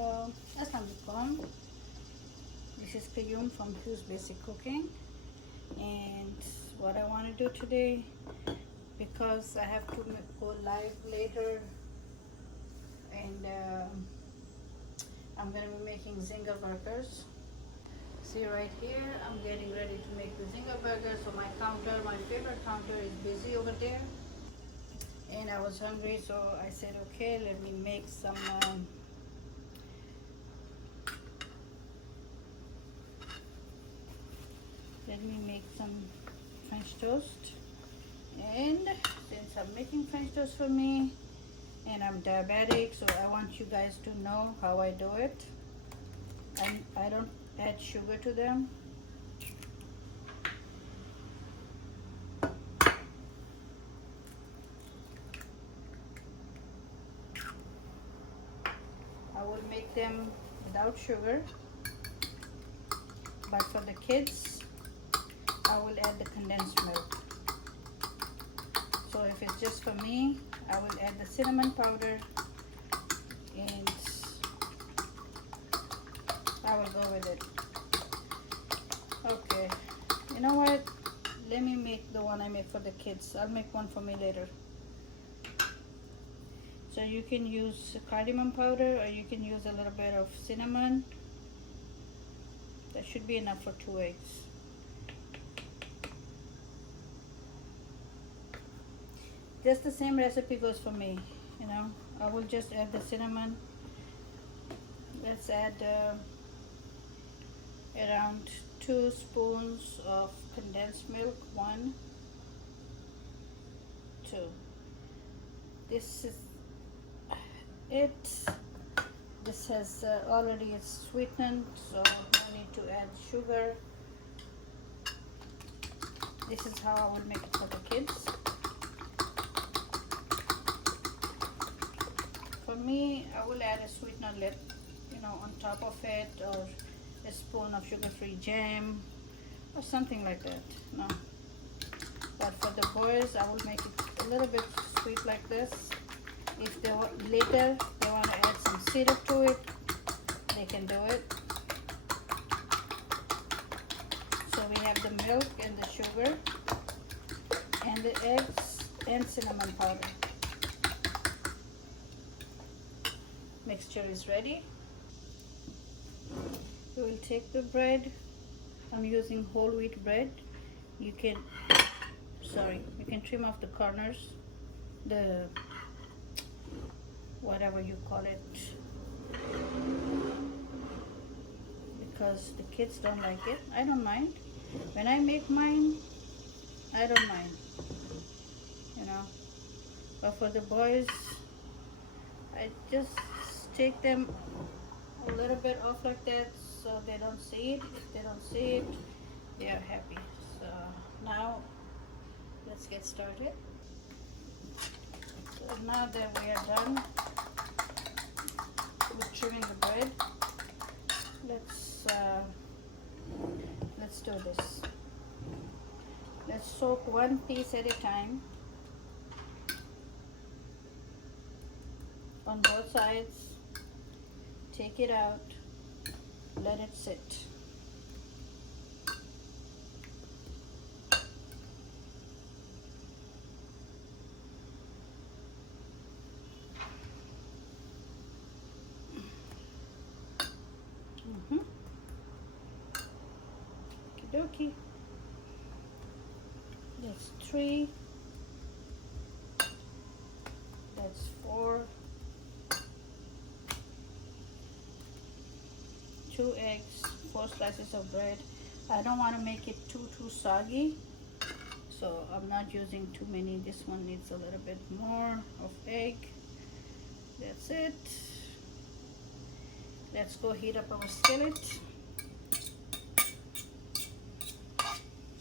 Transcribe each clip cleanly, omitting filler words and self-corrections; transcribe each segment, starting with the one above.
Assalamualaikum. This is Kayum from Q's Basic Cooking, and what I want to do today, because I have to go live later, and I'm gonna be making zinger burgers. See right here, I'm getting ready to make the zinger burgers. So my favorite counter is busy over there, and I was hungry, so I said, okay, let me make some French toast. And since I'm making French toast for me, and I'm diabetic, so I want you guys to know how I do it. I don't add sugar to them. I will make them without sugar, but for the kids, I will add the condensed milk. So if it's just for me, I will add the cinnamon powder, and I will go with it. Okay, you know what? Let me make the one I make for the kids. I'll make one for me later. So you can use cardamom powder, or you can use a little bit of cinnamon. That should be enough for 2 eggs. Just the same recipe goes for me, you know. I will just add the cinnamon. Let's add around 2 spoons of condensed milk. 1, 2. This is it. This has already it's sweetened, so no need to add sugar. This is how I would make it for the kids. For me, I will add a sweetener, on top of it, or a spoon of sugar-free jam, or something like that. No, but for the boys, I will make it a little bit sweet like this. If they later they want to add some syrup to it, they can do it. So we have the milk and the sugar and the eggs and cinnamon powder. Mixture is ready. We will take the bread. I'm using whole wheat bread. You can trim off the corners, the whatever you call it, because the kids don't like it. I don't mind. When I make mine, I don't mind, but for the boys, I just take them a little bit off like that, so they don't see it. If they don't see it, they are happy. So now let's get started. So now that we are done with trimming the bread, let's do this. Let's soak one piece at a time on both sides. Take it out, let it sit. Okie dokie. That's 3. That's 4. 2 eggs, 4 slices of bread. I don't want to make it too soggy, so I'm not using too many. This one needs a little bit more of egg. That's it. Let's go heat up our skillet.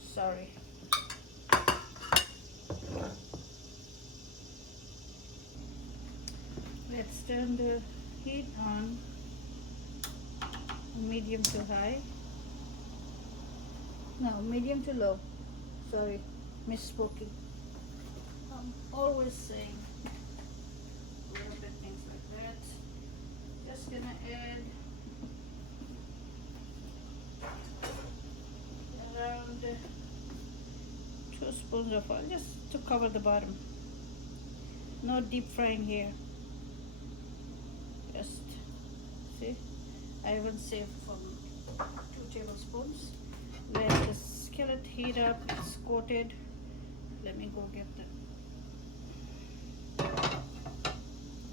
Sorry. Let's turn the heat on medium to high. No, medium to low. Sorry, misspoken. I'm always saying a little bit things like that. Just gonna add tablespoons of oil just to cover the bottom. No deep frying here. Just see, I even saved from 2 tablespoons. Let the skillet heat up. It's coated. Let me go get the.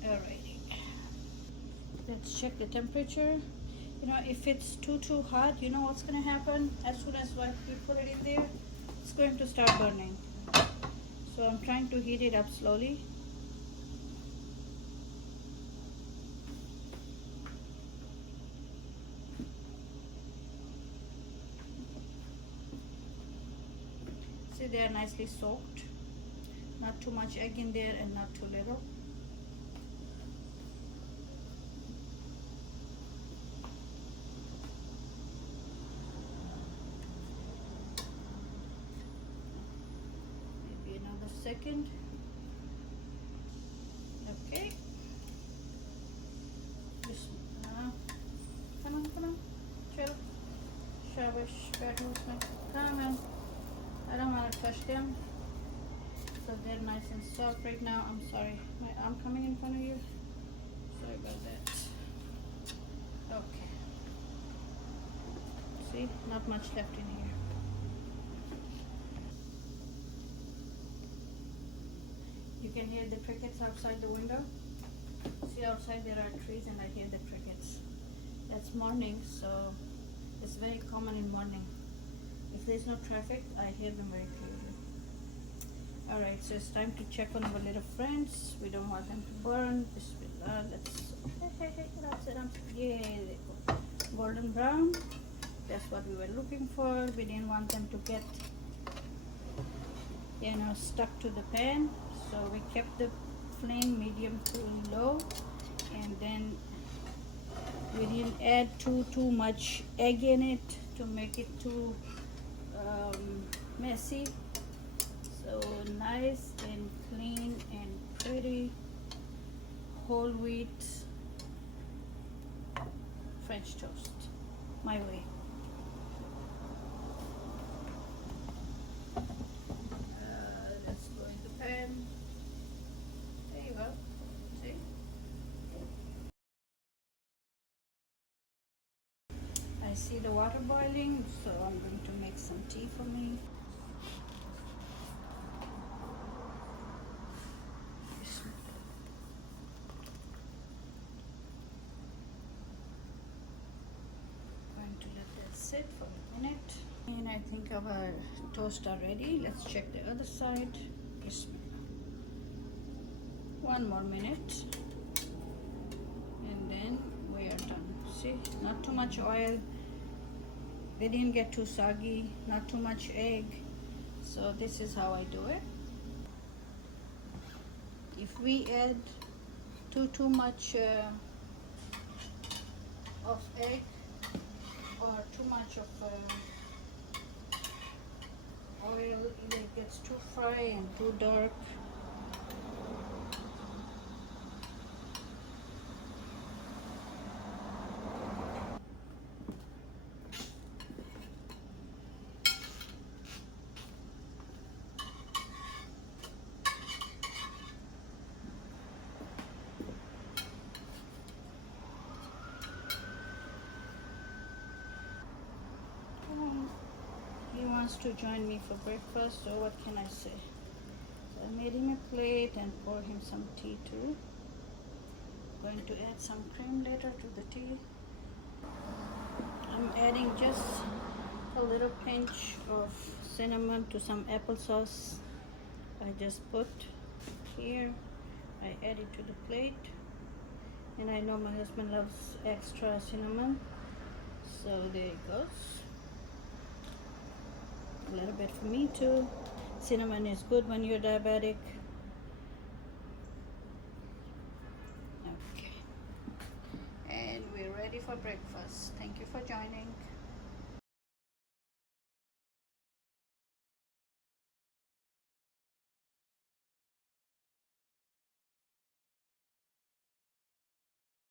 Alrighty. Let's check the temperature. You know, if it's too hot, you know what's gonna happen? As soon as we put it in there, it's going to start burning. So I'm trying to heat it up slowly. See, they are nicely soaked. Not too much egg in there and not too little. Maybe another second. Okay. Just, come on. Chill. Shabash, bad movement. Come on. I don't want to touch them. So they're nice and soft right now. I'm sorry. My arm coming in front of you. Sorry about that. Okay. See, not much left in here. You can hear the crickets outside the window. See, outside there are trees and I hear the crickets. That's morning, so it's very common in morning. If there's no traffic, I hear them very clearly. Alright, so it's time to check on our little friends. We don't want them to burn. Bismillah, let's. Hey, that's it. Yeah, they go. Golden brown. That's what we were looking for. We didn't want them to get, you know, stuck to the pan. So we kept the flame medium to low, and then we didn't add too much egg in it to make it too messy. So nice and clean and pretty whole wheat French toast, my way. Let's go in the pan. There you go. See? I see the water boiling, so I'm going to make some tea for me. Sit for a minute, and I think our toast are ready. Let's check the other side. One more minute, and then we are done. See, not too much oil. They didn't get too soggy. Not too much egg. So this is how I do it. If we add too much of egg, or too much of oil, it gets too fry and too dark. He wants to join me for breakfast, so what can I say? So I made him a plate and pour him some tea too. Going to add some cream later to the tea. I'm adding just a little pinch of cinnamon to some applesauce I just put here. I add it to the plate, and I know my husband loves extra cinnamon, so there it goes. A little bit for me too. Cinnamon is good when you're diabetic. Okay, and we're ready for breakfast. Thank you for joining.